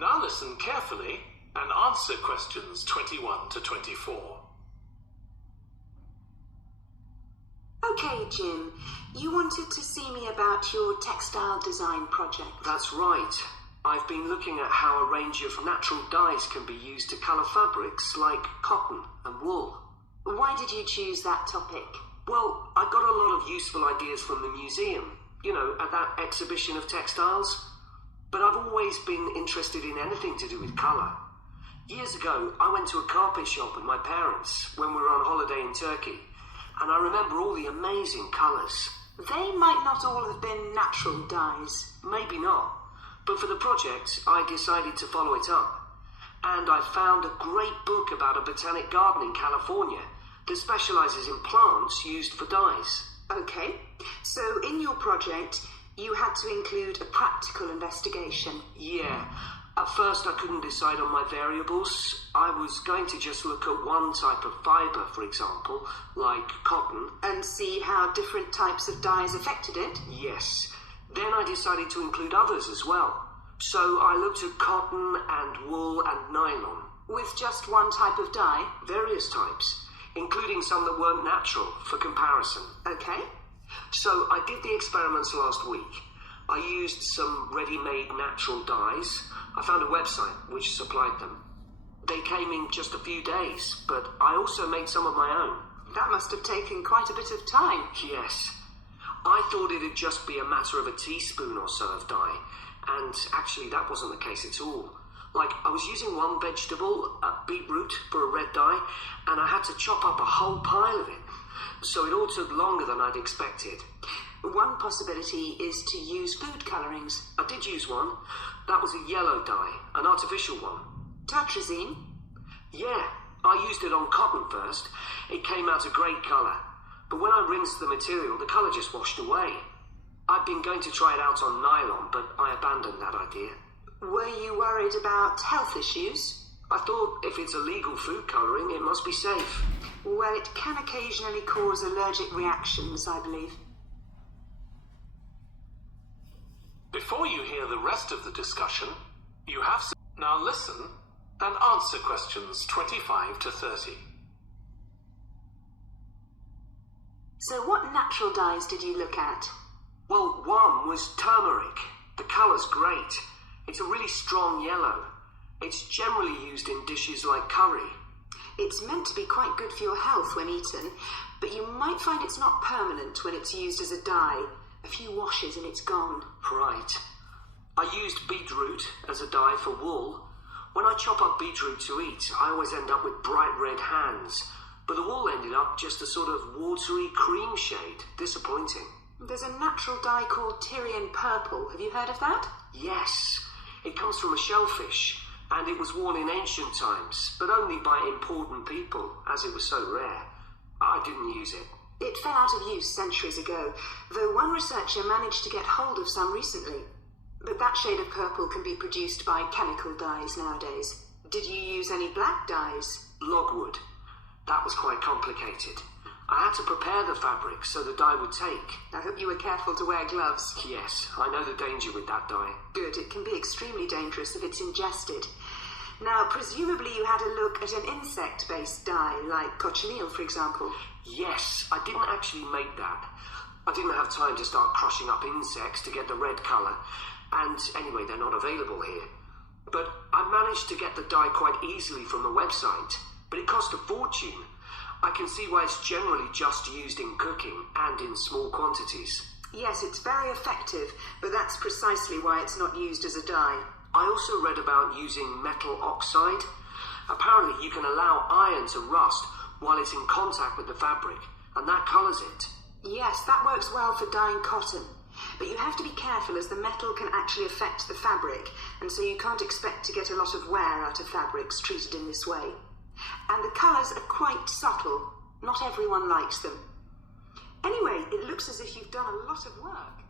Now listen carefully and answer questions 21 to 24. Okay, Jim, you wanted to see me about your textile design project. That's right. I've been looking at how a range of natural dyes can be used to colour fabrics like cotton and wool. Why did you choose that topic? Well, I got a lot of useful ideas from the museum, at that exhibition of textiles. But I've always been interested in anything to do with colour. Years ago, I went to a carpet shop with my parents when we were on holiday in Turkey, and I remember all the amazing colours. They might not all have been natural dyes. Maybe not, but for the project, I decided to follow it up. And I found a great book about a botanic garden in California that specialises in plants used for dyes. Okay, so in your project, you had to include a practical investigation. Yeah. At first I couldn't decide on my variables. I was going to just look at one type of fibre, for example, like cotton. And see how different types of dyes affected it? Yes. Then I decided to include others as well. So I looked at cotton and wool and nylon. With just one type of dye? Various types, including some that weren't natural, for comparison. Okay. So I did the experiments last week. I used some ready-made natural dyes. I found a website which supplied them. They came in just a few days, but I also made some of my own. That must have taken quite a bit of time. Yes. I thought it'd just be a matter of a teaspoon or so of dye, and actually that wasn't the case at all. Like, I was using one vegetable, a beetroot, for a red dye, and I had to chop up a whole pile of it. So it all took longer than I'd expected. One possibility is to use food colourings. I did use one. That was a yellow dye, an artificial one. Tartrazine? Yeah, I used it on cotton first. It came out a great colour. But when I rinsed the material, the colour just washed away. I'd been going to try it out on nylon, but I abandoned that idea. Were you worried about health issues? I thought if it's illegal food colouring, it must be safe. Well, it can occasionally cause allergic reactions, I believe. Before you hear the rest of the discussion, you have to now listen and answer questions 25 to 30. So what natural dyes did you look at? Well, one was turmeric. The colour's great. It's a really strong yellow. It's generally used in dishes like curry. It's meant to be quite good for your health when eaten, but you might find it's not permanent when it's used as a dye. A few washes and it's gone. Right. I used beetroot as a dye for wool. When I chop up beetroot to eat, I always end up with bright red hands. But the wool ended up just a sort of watery cream shade. Disappointing. There's a natural dye called Tyrian purple. Have you heard of that? Yes. It comes from a shellfish, and it was worn in ancient times, but only by important people, as it was so rare. I didn't use it. It fell out of use centuries ago, though one researcher managed to get hold of some recently. But that shade of purple can be produced by chemical dyes nowadays. Did you use any black dyes? Logwood. That was quite complicated. I had to prepare the fabric so the dye would take. I hope you were careful to wear gloves. Yes, I know the danger with that dye. Good, it can be extremely dangerous if it's ingested. Now, presumably you had a look at an insect-based dye, like cochineal, for example. Yes, I didn't actually make that. I didn't have time to start crushing up insects to get the red colour, and anyway, they're not available here. But I managed to get the dye quite easily from the website, but it cost a fortune. I can see why it's generally just used in cooking and in small quantities. Yes, it's very effective, but that's precisely why it's not used as a dye. I also read about using metal oxide. Apparently you can allow iron to rust while it's in contact with the fabric, and that colours it. Yes, that works well for dyeing cotton. But you have to be careful as the metal can actually affect the fabric, and so you can't expect to get a lot of wear out of fabrics treated in this way. And the colours are quite subtle. Not everyone likes them. Anyway, it looks as if you've done a lot of work.